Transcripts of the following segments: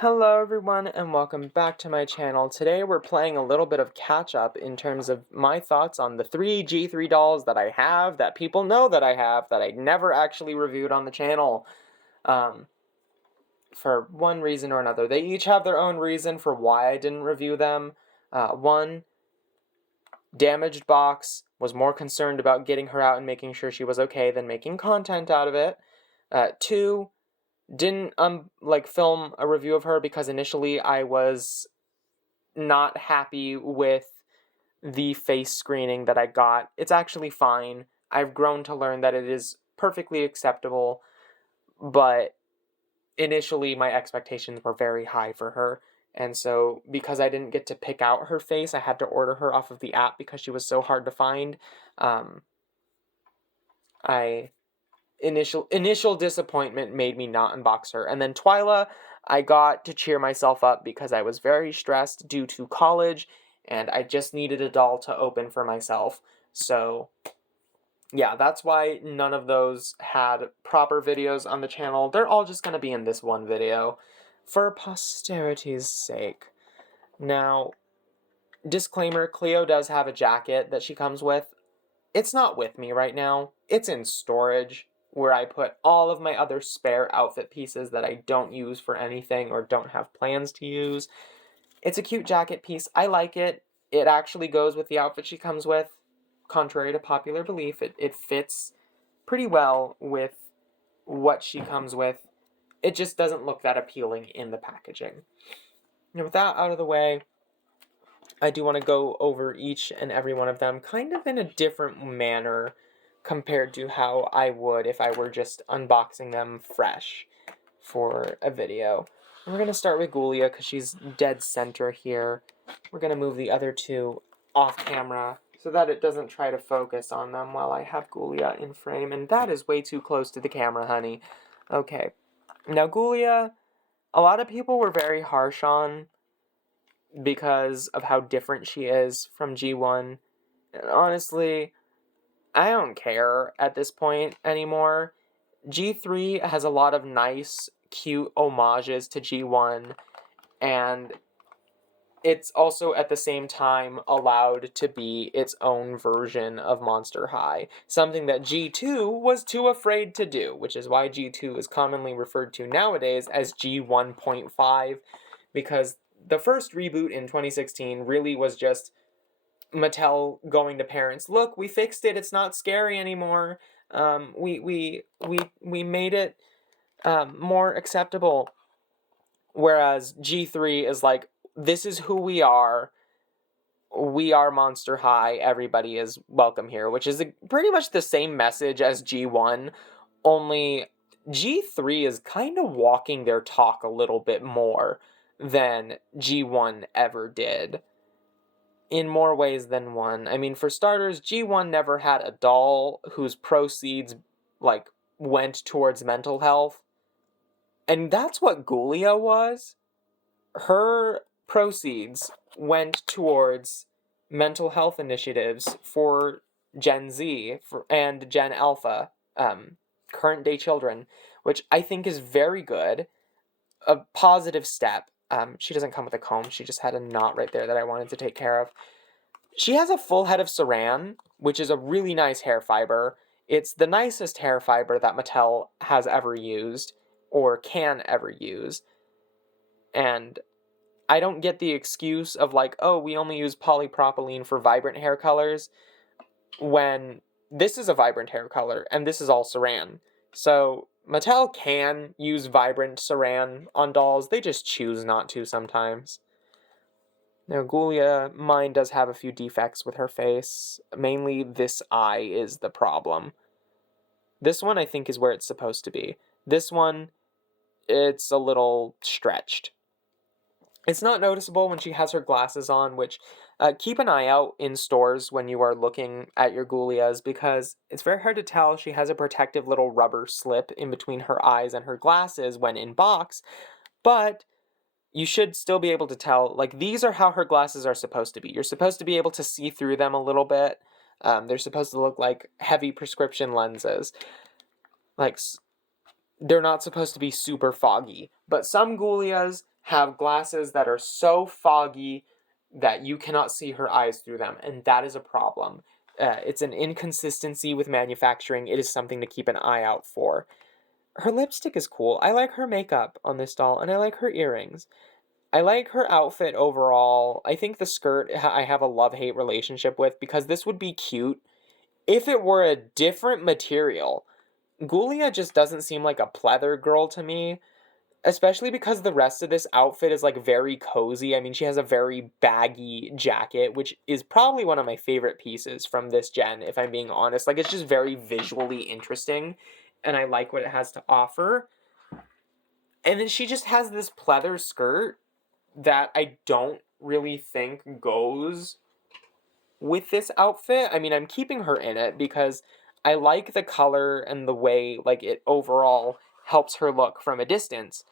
Hello everyone and welcome back to my channel. Today we're playing a little bit of catch up in terms of my thoughts on the three G3 dolls that I have, that people know that I have, that I never actually reviewed on the channel. For one reason or another. They each have their own reason for why I didn't review them. One, Damaged Box was more concerned about getting her out and making sure she was okay than making content out of it. Two, didn't film a review of her because initially I was not happy with the face screening that I got. It's actually fine. I've grown to learn that it is perfectly acceptable, but initially my expectations were very high for her. And so because I didn't get to pick out her face, I had to order her off of the app because she was so hard to find. I initial disappointment made me not unbox her. And then Twyla, I got to cheer myself up because I was very stressed due to college, and I just needed a doll to open for myself. So, yeah, that's why none of those had proper videos on the channel. They're all just going to be in this one video, for posterity's sake. Now, disclaimer, Cleo does have a jacket that she comes with. It's not with me right now. It's in storage, where I put all of my other spare outfit pieces that I don't use for anything or don't have plans to use. It's a cute jacket piece. I like it. It actually goes with the outfit she comes with. Contrary to popular belief, it fits pretty well with what she comes with. It just doesn't look that appealing in the packaging. And with that out of the way, I do want to go over each and every one of them kind of in a different manner compared to how I would if I were just unboxing them fresh for a video. And we're going to start with Ghoulia because she's dead center here. We're going to move the other two off camera so that it doesn't try to focus on them while I have Ghoulia in frame. And that is way too close to the camera, honey. Okay. Now Ghoulia, a lot of people were very harsh on because of how different she is from G1. And honestly, I don't care at this point anymore. G3 has a lot of nice, cute homages to G1, and it's also at the same time allowed to be its own version of Monster High, something that G2 was too afraid to do, which is why G2 is commonly referred to nowadays as G1.5, because the first reboot in 2016 really was just Mattel going to parents, look, we fixed it, it's not scary anymore. We made it more acceptable. Whereas G3 is like, this is who we are. We are Monster High. Everybody is welcome here, which is pretty much the same message as G1, only G3 is kind of walking their talk a little bit more than G1 ever did. In more ways than one. I mean, for starters, G1 never had a doll whose proceeds, went towards mental health. And that's what Ghoulia was. Her proceeds went towards mental health initiatives for Gen Z and Gen Alpha, current day children, which I think is very good. A positive step. She doesn't come with a comb. She just had a knot right there that I wanted to take care of. She has a full head of saran, which is a really nice hair fiber. It's the nicest hair fiber that Mattel has ever used, or can ever use. And I don't get the excuse of oh, we only use polypropylene for vibrant hair colors, when this is a vibrant hair color, and this is all saran. So Mattel can use vibrant saran on dolls, they just choose not to sometimes. Now, Ghoulia, mine does have a few defects with her face. Mainly, this eye is the problem. This one, I think, is where it's supposed to be. This one, it's a little stretched. It's not noticeable when she has her glasses on, which, keep an eye out in stores when you are looking at your Ghoulias, because it's very hard to tell. She has a protective little rubber slip in between her eyes and her glasses when in box, but you should still be able to tell, these are how her glasses are supposed to be. You're supposed to be able to see through them a little bit. They're supposed to look like heavy prescription lenses. They're not supposed to be super foggy. But some Ghoulias have glasses that are so foggy that you cannot see her eyes through them, and that is a problem. It's an inconsistency with manufacturing. It is something to keep an eye out for. Her lipstick is cool. I like her makeup on this doll, and I like her earrings. I like her outfit overall. I think the skirt I have a love-hate relationship with, because this would be cute if it were a different material. Ghoulia just doesn't seem like a pleather girl to me, especially because the rest of this outfit is like very cozy. I mean, she has a very baggy jacket, which is probably one of my favorite pieces from this gen, if I'm being honest. Like, it's just very visually interesting, and I like what it has to offer. And then she just has this pleather skirt that I don't really think goes with this outfit. I mean, I'm keeping her in it because I like the color and the way, like, it overall helps her look from a distance.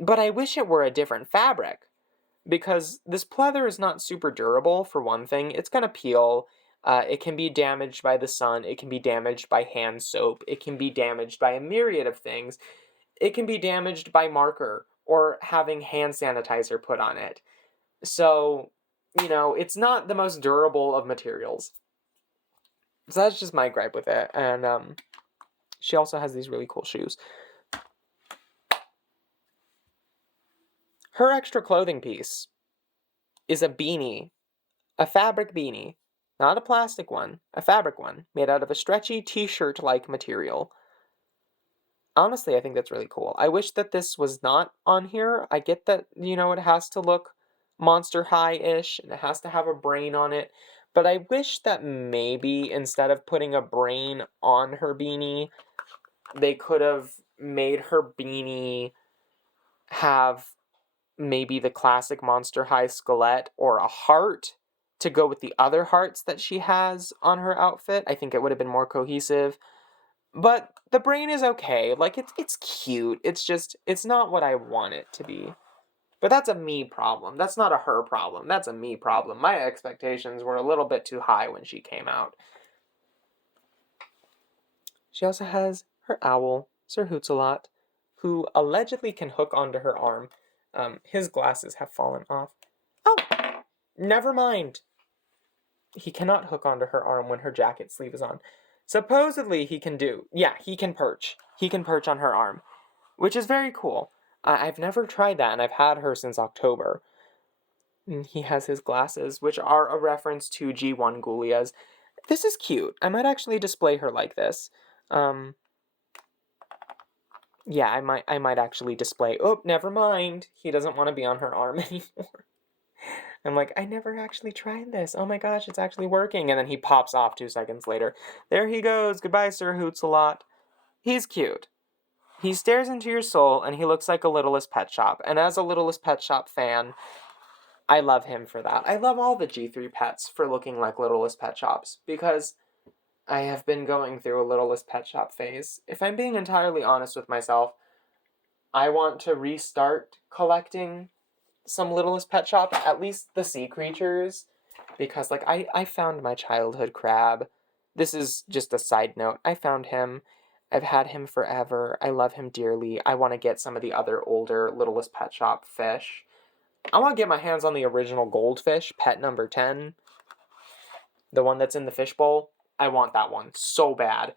But I wish it were a different fabric, because this pleather is not super durable, for one thing. It's gonna peel. It can be damaged by the sun. It can be damaged by hand soap. It can be damaged by a myriad of things. It can be damaged by marker or having hand sanitizer put on it. So, it's not the most durable of materials. So that's just my gripe with it. And she also has these really cool shoes. Her extra clothing piece is a beanie, a fabric beanie, not a plastic one, a fabric one, made out of a stretchy t-shirt-like material. Honestly, I think that's really cool. I wish that this was not on here. I get that, it has to look Monster High-ish, and it has to have a brain on it, but I wish that maybe instead of putting a brain on her beanie, they could have made her beanie have maybe the classic Monster High skelet or a heart to go with the other hearts that she has on her outfit. I think it would have been more cohesive. But the brain is okay. Like, it's cute. It's just, it's not what I want it to be. But that's a me problem. That's not a her problem. That's a me problem. My expectations were a little bit too high when she came out. She also has her owl, Sir Hootsalot, who allegedly can hook onto her arm. His glasses have fallen off. Oh, never mind. He cannot hook onto her arm when her jacket sleeve is on. Supposedly he can do. Yeah, he can perch. He can perch on her arm, which is very cool. I've never tried that, and I've had her since October. And he has his glasses, which are a reference to G1 Ghoulias. This is cute. I might actually display her like this. Yeah, I might actually display. Oh, never mind. He doesn't want to be on her arm anymore. I'm like, I never actually tried this. Oh my gosh, it's actually working. And then he pops off 2 seconds later. There he goes. Goodbye, Sir Hootsalot. He's cute. He stares into your soul, and he looks like a Littlest Pet Shop. And as a Littlest Pet Shop fan, I love him for that. I love all the G3 pets for looking like Littlest Pet Shops, because I have been going through a Littlest Pet Shop phase. If I'm being entirely honest with myself, I want to restart collecting some Littlest Pet Shop, at least the sea creatures, because, like, I found my childhood crab. This is just a side note. I found him. I've had him forever. I love him dearly. I want to get some of the other older Littlest Pet Shop fish. I want to get my hands on the original goldfish, pet number 10. The one that's in the fishbowl. I want that one so bad.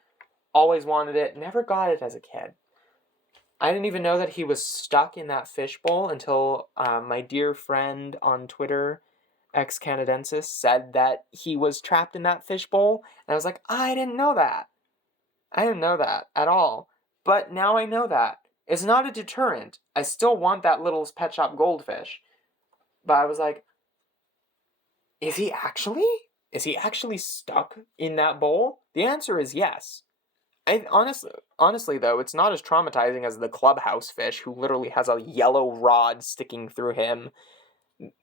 Always wanted it. Never got it as a kid. I didn't even know that he was stuck in that fishbowl until my dear friend on Twitter, ex-Canadensis, said that he was trapped in that fishbowl. And I was like, I didn't know that. I didn't know that at all. But now I know that. It's not a deterrent. I still want that Littlest Pet Shop goldfish. But I was like, is he actually? Is he actually stuck in that bowl? The answer is yes. I honestly though, it's not as traumatizing as the clubhouse fish, who literally has a yellow rod sticking through him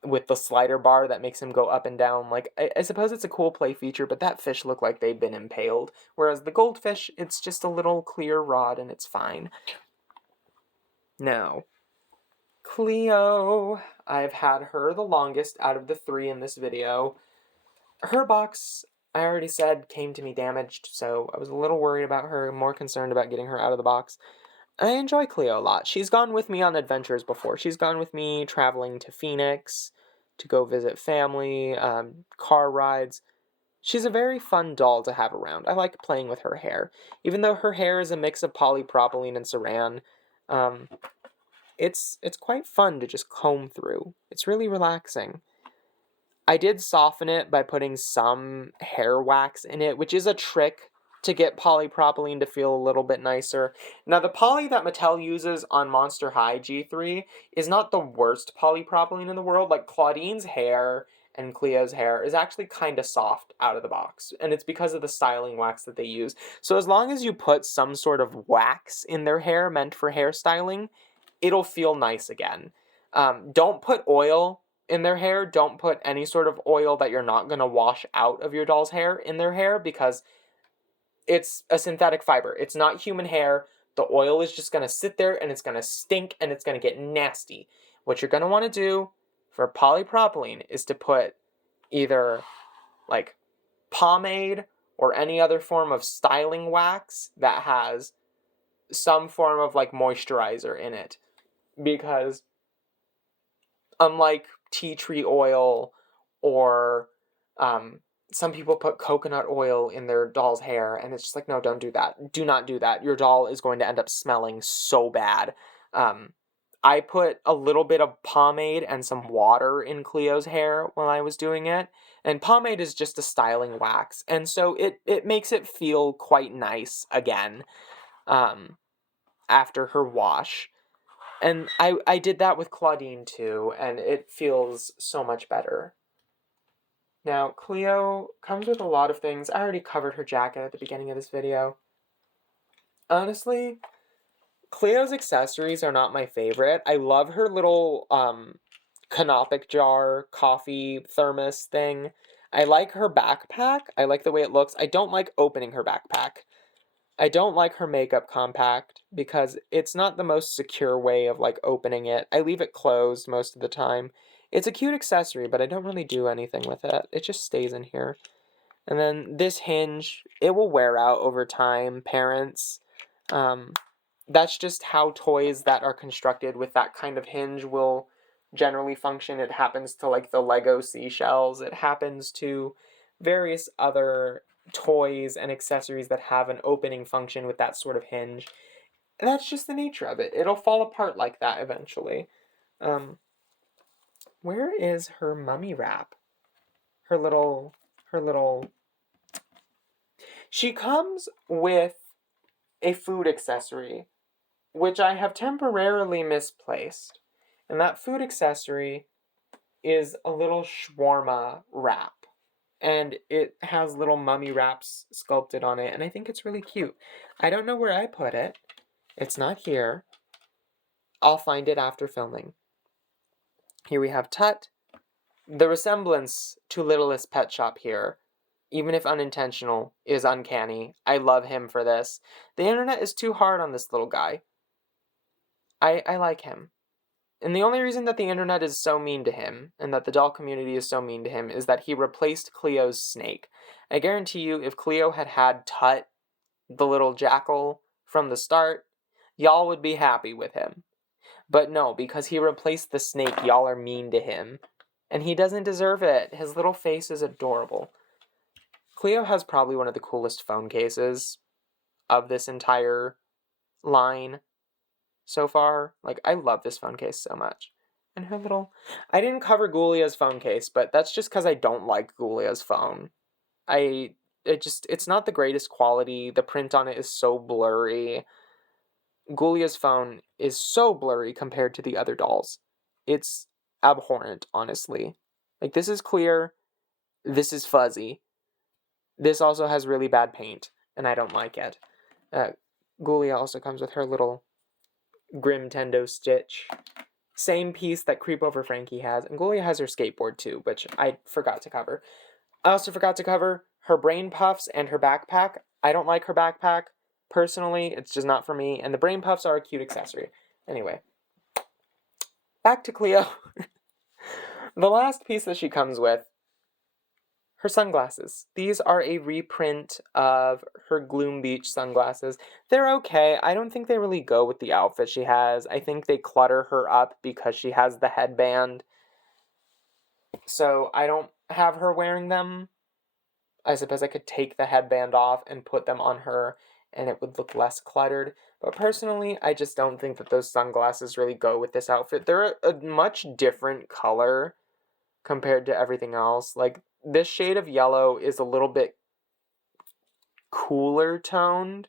with the slider bar that makes him go up and down. Like, I suppose it's a cool play feature, but that fish looked like they've been impaled. Whereas the goldfish, it's just a little clear rod and it's fine. Now, Cleo. I've had her the longest out of the 3 in this video. Her box, I already said, came to me damaged, so I was a little worried about her, more concerned about getting her out of the box. And I enjoy Cleo a lot. She's gone with me on adventures before. She's gone with me traveling to Phoenix to go visit family, car rides. She's a very fun doll to have around. I like playing with her hair. Even though her hair is a mix of polypropylene and saran, um, it's quite fun to just comb through. It's really relaxing. I did soften it by putting some hair wax in it, which is a trick to get polypropylene to feel a little bit nicer. Now, the poly that Mattel uses on Monster High G3 is not the worst polypropylene in the world. Like, Claudine's hair and Cleo's hair is actually kind of soft out of the box, and it's because of the styling wax that they use. So as long as you put some sort of wax in their hair meant for hairstyling, it'll feel nice again. Don't put oil in their hair. Don't put any sort of oil that you're not going to wash out of your doll's hair in their hair, because it's a synthetic fiber. It's not human hair. The oil is just going to sit there and it's going to stink and it's going to get nasty. What you're going to want to do for polypropylene is to put either like pomade or any other form of styling wax that has some form of like moisturizer in it, because unlike tea tree oil or some people put coconut oil in their doll's hair, and it's just like, no, don't do that. Do not do that. Your doll is going to end up smelling so bad. I put a little bit of pomade and some water in Cleo's hair while I was doing it, and pomade is just a styling wax, and so it makes it feel quite nice again after her wash. And I did that with Claudine too, and it feels so much better. Now, Cleo comes with a lot of things. I already covered her jacket at the beginning of this video. Honestly, Cleo's accessories are not my favorite. I love her little canopic jar coffee thermos thing. I like her backpack. I like the way it looks. I don't like opening her backpack. I don't like her makeup compact because it's not the most secure way of like opening it. I leave it closed most of the time. It's a cute accessory, but I don't really do anything with it. It just stays in here. And then this hinge, it will wear out over time, parents. That's just how toys that are constructed with that kind of hinge will generally function. It happens to like the Lego seashells. It happens to various other toys and accessories that have an opening function with that sort of hinge. And that's just the nature of it. It'll fall apart like that eventually. Where is her mummy wrap? Her little... She comes with a food accessory, which I have temporarily misplaced. And that food accessory is a little shawarma wrap. And it has little mummy wraps sculpted on it, and I think it's really cute. I don't know where I put it. It's not here. I'll find it after filming. Here we have Tut. The resemblance to Littlest Pet Shop here, even if unintentional, is uncanny. I love him for this. The internet is too hard on this little guy. I like him. And the only reason that the internet is so mean to him, and that the doll community is so mean to him, is that he replaced Cleo's snake. I guarantee you, if Cleo had had Tut, the little jackal, from the start, y'all would be happy with him. But no, because he replaced the snake, y'all are mean to him. And he doesn't deserve it. His little face is adorable. Cleo has probably one of the coolest phone cases of this entire line so far. Like, I love this phone case so much. And her little... I didn't cover Ghoulia's phone case, but that's just because I don't like Ghoulia's phone. It's not the greatest quality. The print on it is so blurry. Ghoulia's phone is so blurry compared to the other dolls. It's abhorrent, honestly. Like, this is clear. This is fuzzy. This also has really bad paint, and I don't like it. Ghoulia also comes with her little Grim Tendo Stitch. Same piece that Creep Over Frankie has. And Ghoulia has her skateboard too, which I forgot to cover. I also forgot to cover her brain puffs and her backpack. I don't like her backpack. Personally, it's just not for me. And the brain puffs are a cute accessory. Anyway. Back to Cleo. The last piece that she comes with, Her sunglasses. These are a reprint of her Gloom Beach sunglasses. They're okay. I don't think they really go with the outfit she has. I think they clutter her up because she has the headband. So I don't have her wearing them. I suppose I could take the headband off and put them on her and it would look less cluttered. But personally, I just don't think that those sunglasses really go with this outfit. They're a much different color compared to everything else. Like, this shade of yellow is a little bit cooler toned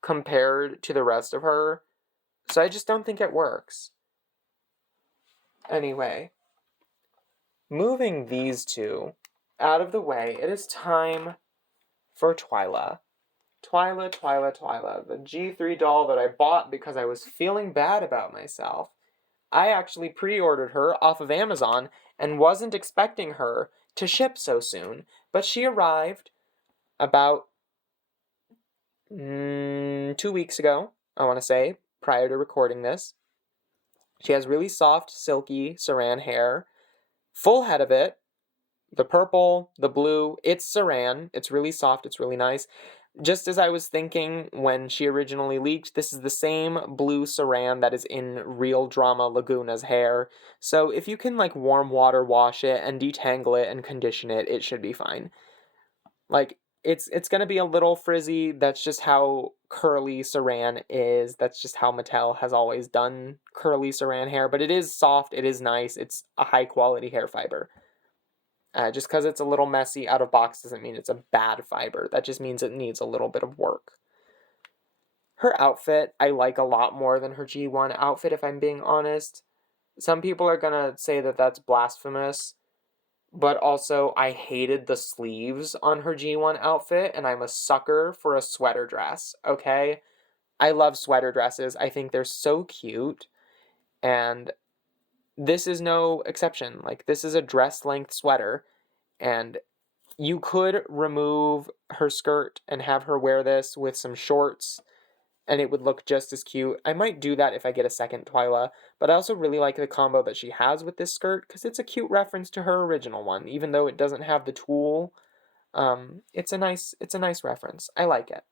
compared to the rest of her. So I just don't think it works. Anyway, moving these two out of the way, it is time for Twyla. Twyla, the G3 doll that I bought because I was feeling bad about myself. I actually pre-ordered her off of Amazon and wasn't expecting her to ship so soon, but she arrived about 2 weeks ago, I want to say, prior to recording this. She has really soft, silky saran hair, full head of it, the purple, the blue, it's saran, it's really soft, it's really nice. Just as I was thinking when she originally leaked, this is the same blue saran that is in Real Drama Laguna's hair. So if you can like warm water wash it and detangle it and condition it, it should be fine. Like, it's gonna be a little frizzy. That's just how curly saran is. That's just how Mattel has always done curly saran hair. But it is soft, it is nice, it's a high quality hair fiber. Just because it's a little messy out of box doesn't mean it's a bad fiber. That just means it needs a little bit of work. Her outfit, I like a lot more than her G1 outfit, if I'm being honest. Some people are gonna say that that's blasphemous, but also I hated the sleeves on her G1 outfit, and I'm a sucker for a sweater dress, okay? I love sweater dresses. I think they're so cute, and this is no exception. Like, this is a dress-length sweater, and you could remove her skirt and have her wear this with some shorts, and it would look just as cute. I might do that if I get a second Twyla, but I also really like the combo that she has with this skirt, because it's a cute reference to her original one, even though it doesn't have the tulle. It's a nice reference. I like it.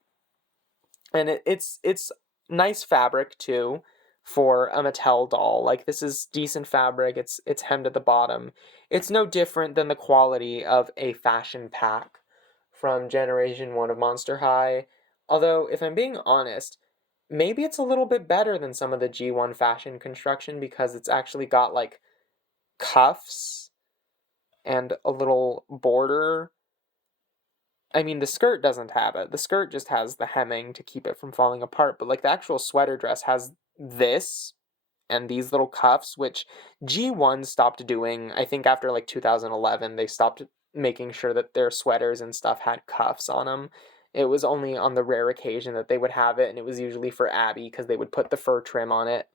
And it's nice fabric too for a Mattel doll. Like, this is decent fabric. It's hemmed at the bottom. It's no different than the quality of a fashion pack from Generation 1 of Monster High. Although, if I'm being honest, maybe it's a little bit better than some of the G1 fashion construction because it's actually got like cuffs and a little border. I mean, the skirt doesn't have it. The skirt just has the hemming to keep it from falling apart. But like, the actual sweater dress has this and these little cuffs, which G1 stopped doing. I think after like 2011, they stopped making sure that their sweaters and stuff had cuffs on them. It was only on the rare occasion that they would have it, and it was usually for Abby because they would put the fur trim on it.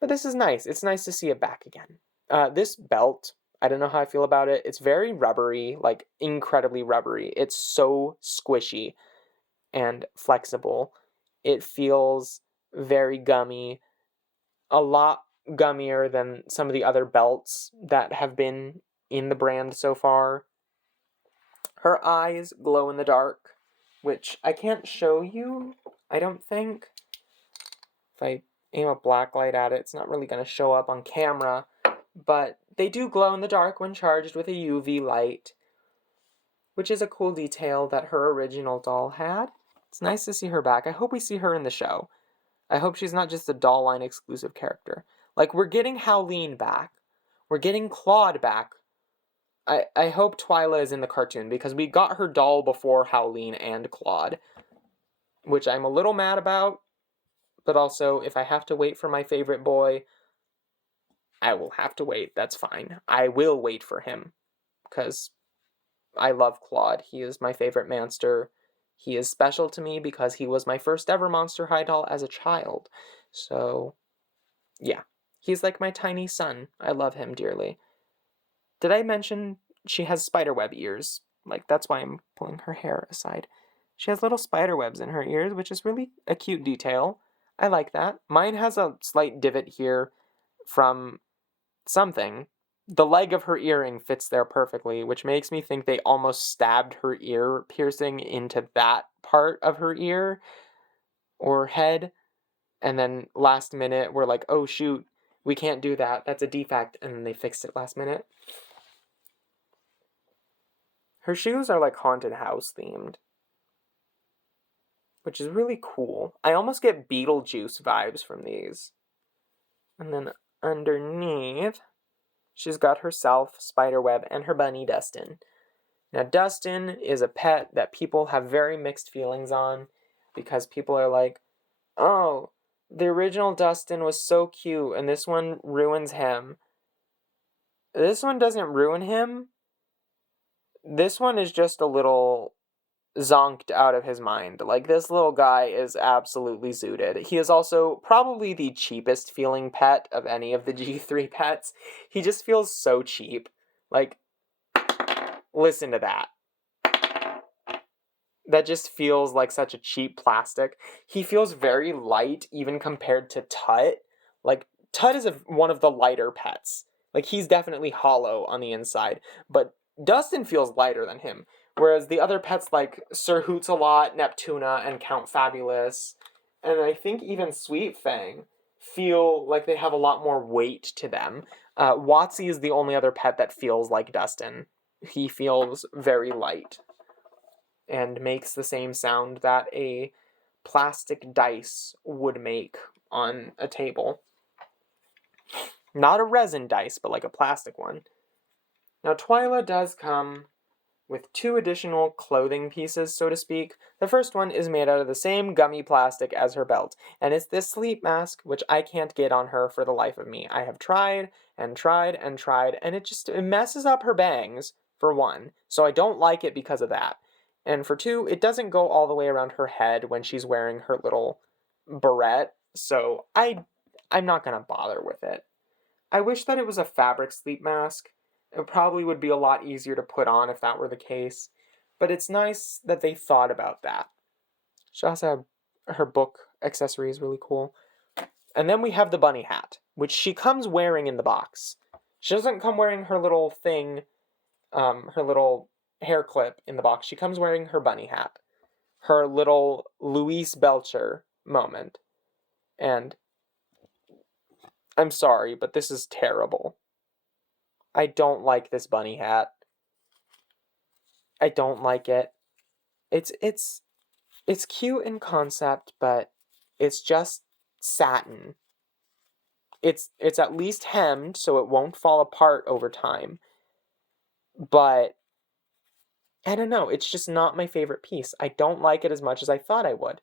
But this is nice. It's nice to see it back again. This belt, I don't know how I feel about it. It's very rubbery, like incredibly rubbery. It's so squishy and flexible. It feels very gummy, a lot gummier than some of the other belts that have been in the brand so far. Her eyes glow in the dark, which I can't show you, I don't think. If I aim a black light at it, it's not really going to show up on camera, but they do glow in the dark when charged with a UV light, which is a cool detail that her original doll had. It's nice to see her back. I hope we see her in the show. I hope she's not just a doll line exclusive character. Like, we're getting Howleen back. We're getting Claude back. I hope Twyla is in the cartoon because we got her doll before Howleen and Claude, which I'm a little mad about, but also if I have to wait for my favorite boy, I will have to wait. That's fine. I will wait for him because I love Claude. He is my favorite monster. He is special to me because he was my first ever Monster High doll as a child. So, yeah. He's like my tiny son. I love him dearly. Did I mention she has spiderweb ears? Like, that's why I'm pulling her hair aside. She has little spiderwebs in her ears, which is really a cute detail. I like that. Mine has a slight divot here from something. The leg of her earring fits there perfectly, which makes me think they almost stabbed her ear piercing into that part of her ear or head. And then last minute, we're like, oh shoot, we can't do that. That's a defect. And then they fixed it last minute. Her shoes are like haunted house themed, which is really cool. I almost get Beetlejuice vibes from these. And then underneath, she's got herself, Spiderweb, and her bunny, Dustin. Now, Dustin is a pet that people have very mixed feelings on because people are like, oh, the original Dustin was so cute and this one ruins him. This one doesn't ruin him. This one is just a little zonked out of his mind. Like, this little guy is absolutely zooted. He is also probably the cheapest feeling pet of any of the G3 pets. He just feels so cheap. Like, listen to that. That just feels like such a cheap plastic. He feels very light even compared to Tut. Like, Tut is one of the lighter pets. Like, he's definitely hollow on the inside. But Dustin feels lighter than him. Whereas the other pets like Sir Hoots-a-Lot, Neptuna, and Count Fabulous, and I think even Sweet Fang, feel like they have a lot more weight to them. Watsy is the only other pet that feels like Dustin. He feels very light and makes the same sound that a plastic dice would make on a table. Not a resin dice, but like a plastic one. Now, Twyla does come with 2 additional clothing pieces, so to speak. The first one is made out of the same gummy plastic as her belt, and it's this sleep mask, which I can't get on her for the life of me. I have tried, and tried, and tried, and it messes up her bangs, for one, so I don't like it because of that. And for 2, it doesn't go all the way around her head when she's wearing her little barrette, so I'm not gonna bother with it. I wish that it was a fabric sleep mask. It probably would be a lot easier to put on if that were the case. But it's nice that they thought about that. She also had her book accessory is really cool. And then we have the bunny hat, which she comes wearing in the box. She doesn't come wearing her little thing, her little hair clip in the box. She comes wearing her bunny hat. Her little Louise Belcher moment. And I'm sorry, but this is terrible. I don't like this bunny hat. I don't like it. It's cute in concept, but it's just satin. It's at least hemmed so it won't fall apart over time. But I don't know, it's just not my favorite piece. I don't like it as much as I thought I would.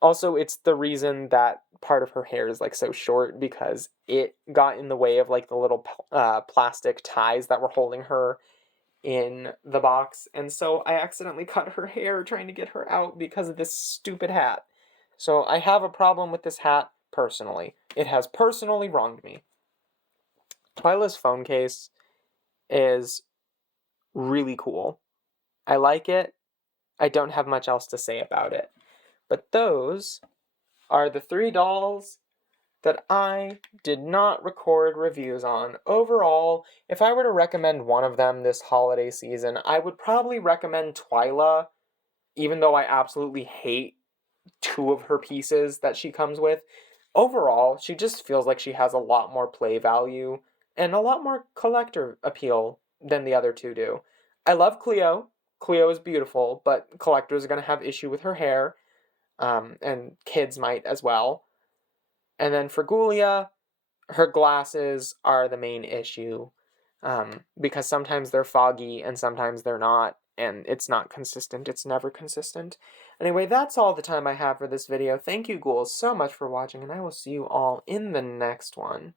Also, it's the reason that part of her hair is like so short because it got in the way of like the little plastic ties that were holding her in the box, and so I accidentally cut her hair trying to get her out because of this stupid hat. So I have a problem with this hat personally. It has personally wronged me. Twyla's phone case is really cool. I like it. I don't have much else to say about it. But those are the 3 dolls that I did not record reviews on. Overall, if I were to recommend one of them this holiday season, I would probably recommend Twyla, even though I absolutely hate 2 of her pieces that she comes with. Overall, she just feels like she has a lot more play value and a lot more collector appeal than the other 2 do. I love Cleo. Cleo is beautiful, but collectors are going to have issue with her hair, and kids might as well. And then for Gulia, her glasses are the main issue, because sometimes they're foggy and sometimes they're not, and it's not consistent. It's never consistent. Anyway, that's all the time I have for this video. Thank you, ghouls, so much for watching, and I will see you all in the next one.